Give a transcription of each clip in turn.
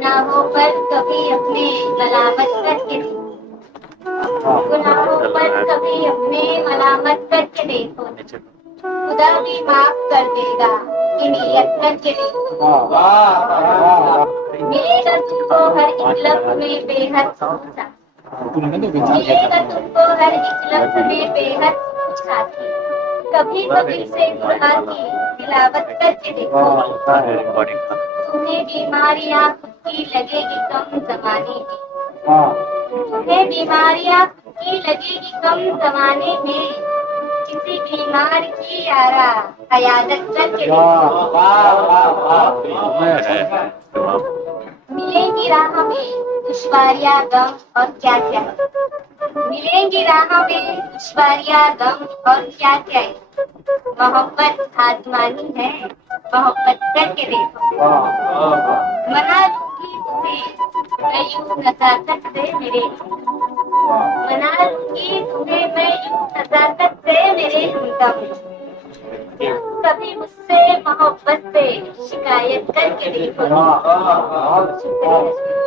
गुनाहों पर कभी अपने मलामत करके गुनाहों पर कभी अपने मलामत करके देखो, खुदा भी माफ कर देगा कि नियत करके देखो। मिलेगा तुमको हर एक लफ्ज में बेहद साथी, मिलेगा तुमको हर एक लफ्ज में बेहद साथी। कभी कभी से कुरान की तिलावत करके देखो, तुम्हें बीमारियां खुद की लगेगी कम जमाने में, तुम्हें बीमारियां खुद की लगेगी कम जमाने में। किसी बीमार की यारा हयादत करके देखो, मिलेंगी राह में दुश्वारियां गम और क्या क्या, मिलेंगी राह में दुश्वारियां गम और क्या क्या। मोहब्बत आसमानी है, मोहब्बत करके देखो। मना लूंगी तुम्हें मैं यूं नजाकत से मेरे, मना लूंगी तुम्हें मैं यूं नजाकत से मेरे हमदम। कभी मुझसे मोहब्बत पे शिकायत करके देखो,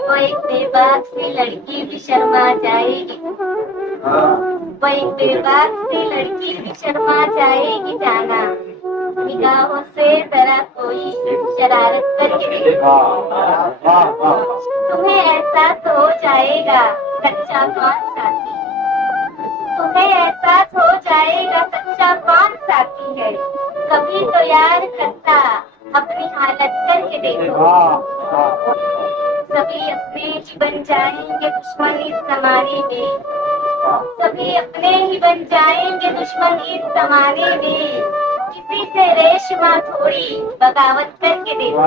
वो एक बेबाक सी लड़की भी शर्मा जाएगी, वो एक बेबाक सी लड़की भी शर्मा जाएगी जाना। निगाहों से जरा कोई शरारत करके देखो, तुम्हें एहसास हो जाएगा सच्चा कौन साथी, तुम्हें एहसास हो जाएगा सच्चा कौन साथी है। कभी तो यार करता अपनी हालत करके देखो, सभी अपने ही बन जाएंगे दुश्मन इस जमाने में, सभी अपने ही बन जाएंगे दुश्मन इस जमाने में। किसी से रेशमा थोड़ी बगावत करके देखो।